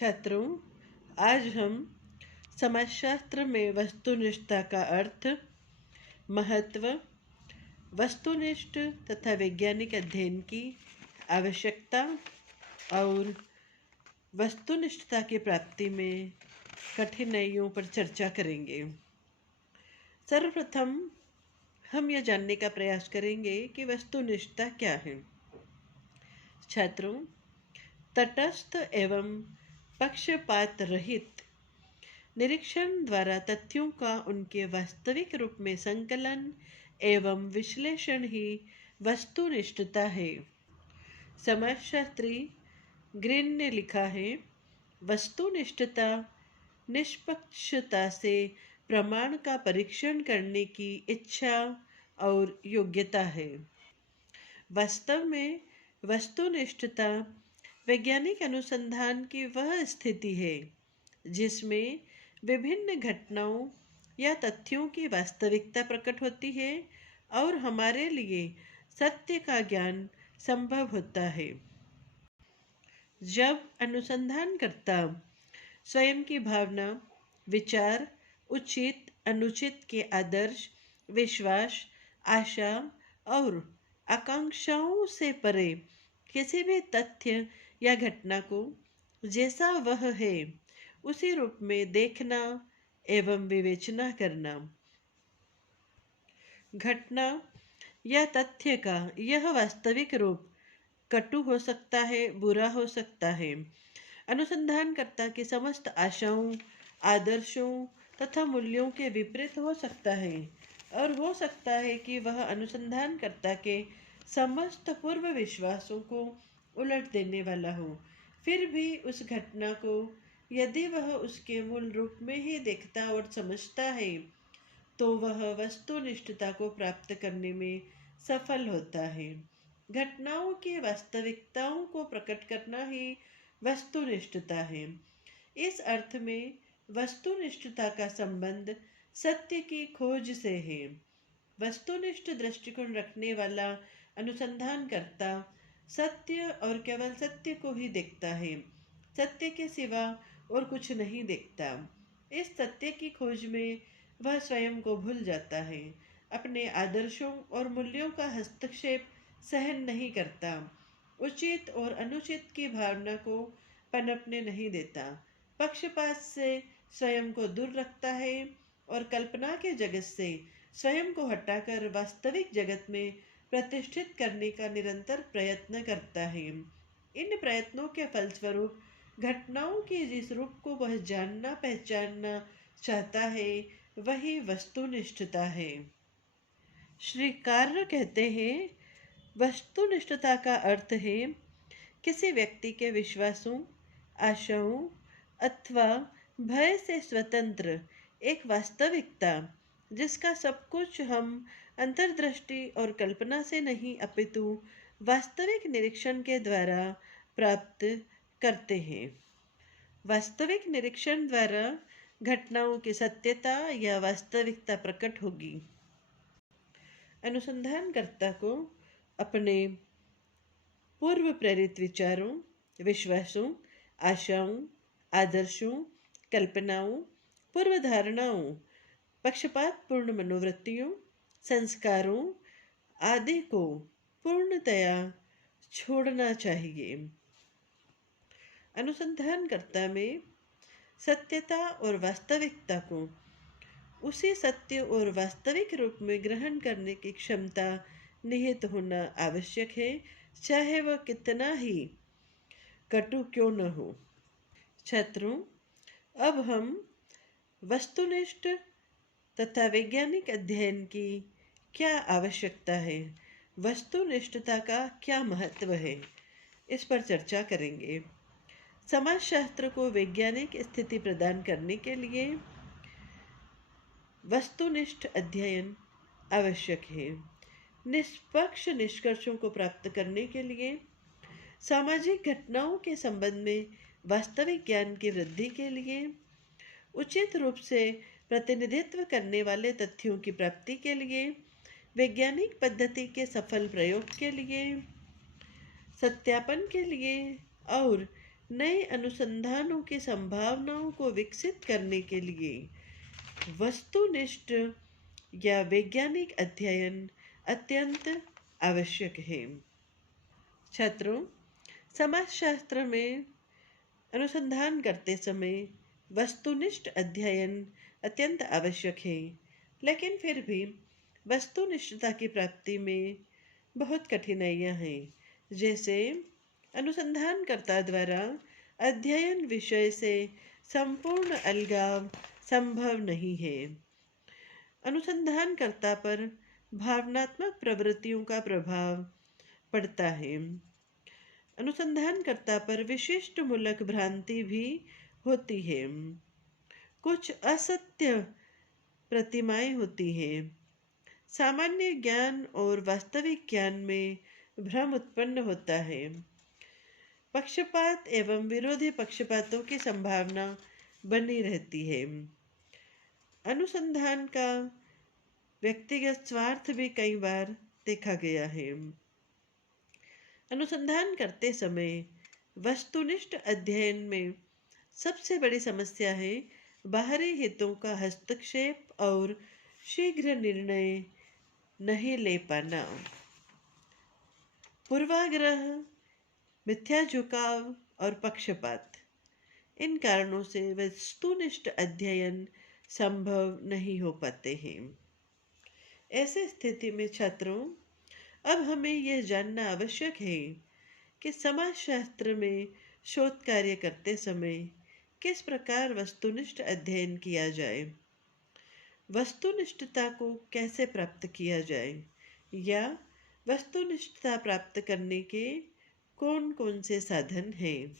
छात्रों, आज हम समाजशास्त्र में वस्तुनिष्ठता का अर्थ, महत्व, वस्तुनिष्ठ तथा वैज्ञानिक अध्ययन की आवश्यकता और वस्तुनिष्ठता की प्राप्ति में कठिनाइयों पर चर्चा करेंगे। सर्वप्रथम हम यह जानने का प्रयास करेंगे कि वस्तुनिष्ठता क्या है। छात्रों, तटस्थ एवं पक्षपात रहित निरीक्षण द्वारा तथ्यों का उनके वास्तविक रूप में संकलन एवं विश्लेषण ही वस्तुनिष्ठता है। समाजशास्त्री ग्रीन ने लिखा है, वस्तुनिष्ठता निष्पक्षता से प्रमाण का परीक्षण करने की इच्छा और योग्यता है। वास्तव में वस्तुनिष्ठता वैज्ञानिक अनुसंधान की वह स्थिति है जिसमें विभिन्न घटनाओं या तथ्यों की वास्तविकता प्रकट होती है और हमारे लिए सत्य का ज्ञान संभव होता है। जब अनुसंधानकर्ता स्वयं की भावना, विचार, उचित अनुचित के आदर्श, विश्वास, आशा और आकांक्षाओं से परे किसी भी तथ्य या घटना को जैसा वह है उसी रूप में देखना एवं विवेचना करना। घटना या तथ्य का यह वास्तविक रूप कटु हो सकता है, बुरा हो सकता है, अनुसंधानकर्ता की समस्त आशाओं, आदर्शों तथा मूल्यों के विपरीत हो सकता है और हो सकता है कि वह अनुसंधानकर्ता के समस्त पूर्व विश्वासों को उलट देने वाला हो। फिर भी उस घटना को यदि वह उसके मूल रूप में ही देखता और समझता है तो वह वस्तुनिष्ठता को प्राप्त करने में सफल होता है। घटनाओं की वास्तविकताओं को प्रकट करना ही वस्तुनिष्ठता है। इस अर्थ में वस्तुनिष्ठता का संबंध सत्य की खोज से है। वस्तुनिष्ठ दृष्टिकोण रखने वाला अनुसंधानकर्ता सत्य और केवल सत्य को ही देखता है, सत्य के सिवा और कुछ नहीं देखता। इस सत्य की खोज में वह स्वयं को भूल जाता है, अपने आदर्शों और मूल्यों का हस्तक्षेप सहन नहीं करता, उचित और अनुचित की भावना को पनपने नहीं देता, पक्षपात से स्वयं को दूर रखता है और कल्पना के जगत से स्वयं को हटाकर वास्तविक जगत में प्रतिष्ठित करने का निरंतर प्रयत्न करता है। इन प्रयत्नों के फलस्वरूप घटनाओं के जिस रूप को वह जानना पहचानना चाहता है वही वस्तुनिष्ठता है। श्री कार्य कहते हैं, वस्तुनिष्ठता का अर्थ है किसी व्यक्ति के विश्वासों, आशाओं अथवा भय से स्वतंत्र एक वास्तविकता जिसका सब कुछ हम अंतर्दृष्टि और कल्पना से नहीं अपितु वास्तविक निरीक्षण के द्वारा प्राप्त करते हैं। वास्तविक निरीक्षण द्वारा घटनाओं की सत्यता या वास्तविकता प्रकट होगी। अनुसंधानकर्ता को अपने पूर्व प्रेरित विचारों, विश्वासों, आशाओं, आदर्शों, कल्पनाओं, पूर्व धारणाओं, पक्षपातपूर्ण मनोवृत्तियों, संस्कारों आदि को पूर्णतया छोड़ना चाहिए। अनुसंधानकर्ता में सत्यता और वास्तविकता को उसी सत्य और वास्तविक रूप में ग्रहण करने की क्षमता निहित होना आवश्यक है, चाहे वह कितना ही कटु क्यों न हो। छात्रों, अब हम वस्तुनिष्ठ तथा वैज्ञानिक अध्ययन की क्या आवश्यकता है, वस्तुनिष्ठता का क्या महत्व है, इस पर चर्चा करेंगे। समाजशास्त्र को वैज्ञानिक स्थिति प्रदान करने के लिए वस्तुनिष्ठ अध्ययन आवश्यक है। निष्पक्ष निष्कर्षों को प्राप्त करने के लिए सामाजिक घटनाओं के संबंध में वास्तविक ज्ञान की वृद्धि के लिए, उचित रूप से प्रतिनिधित्व करने वाले तथ्यों की प्राप्ति के लिए, वैज्ञानिक पद्धति के सफल प्रयोग के लिए, सत्यापन के लिए और नए अनुसंधानों की संभावनाओं को विकसित करने के लिए वस्तुनिष्ठ या वैज्ञानिक अध्ययन अत्यंत आवश्यक है। छात्रों, समाजशास्त्र में अनुसंधान करते समय वस्तुनिष्ठ अध्ययन अत्यंत आवश्यक है, लेकिन फिर भी वस्तुनिष्ठता की प्राप्ति में बहुत कठिनाइयाँ हैं। जैसे अनुसंधानकर्ता द्वारा अध्ययन विषय से संपूर्ण अलगाव संभव नहीं है। अनुसंधानकर्ता पर भावनात्मक प्रवृत्तियों का प्रभाव पड़ता है। अनुसंधानकर्ता पर विशिष्ट मूलक भ्रांति भी होती है। कुछ असत्य प्रतिमाएं होती हैं। सामान्य ज्ञान और वास्तविक ज्ञान में भ्रम उत्पन्न होता है। पक्षपात एवं विरोधी पक्षपातों की संभावना बनी रहती है। अनुसंधान का व्यक्तिगत स्वार्थ भी कई बार देखा गया है। अनुसंधान करते समय वस्तुनिष्ठ अध्ययन में सबसे बड़ी समस्या है बाहरी हितों का हस्तक्षेप और शीघ्र निर्णय नहीं ले पाना। पूर्वाग्रह, मिथ्या झुकाव और पक्षपात, इन कारणों से वस्तुनिष्ठ अध्ययन संभव नहीं हो पाते हैं। ऐसे स्थिति में छात्रों, अब हमें यह जानना आवश्यक है कि समाजशास्त्र में शोध कार्य करते समय किस प्रकार वस्तुनिष्ठ अध्ययन किया जाए, वस्तुनिष्ठता को कैसे प्राप्त किया जाए, या वस्तुनिष्ठता प्राप्त करने के कौन कौन से साधन हैं।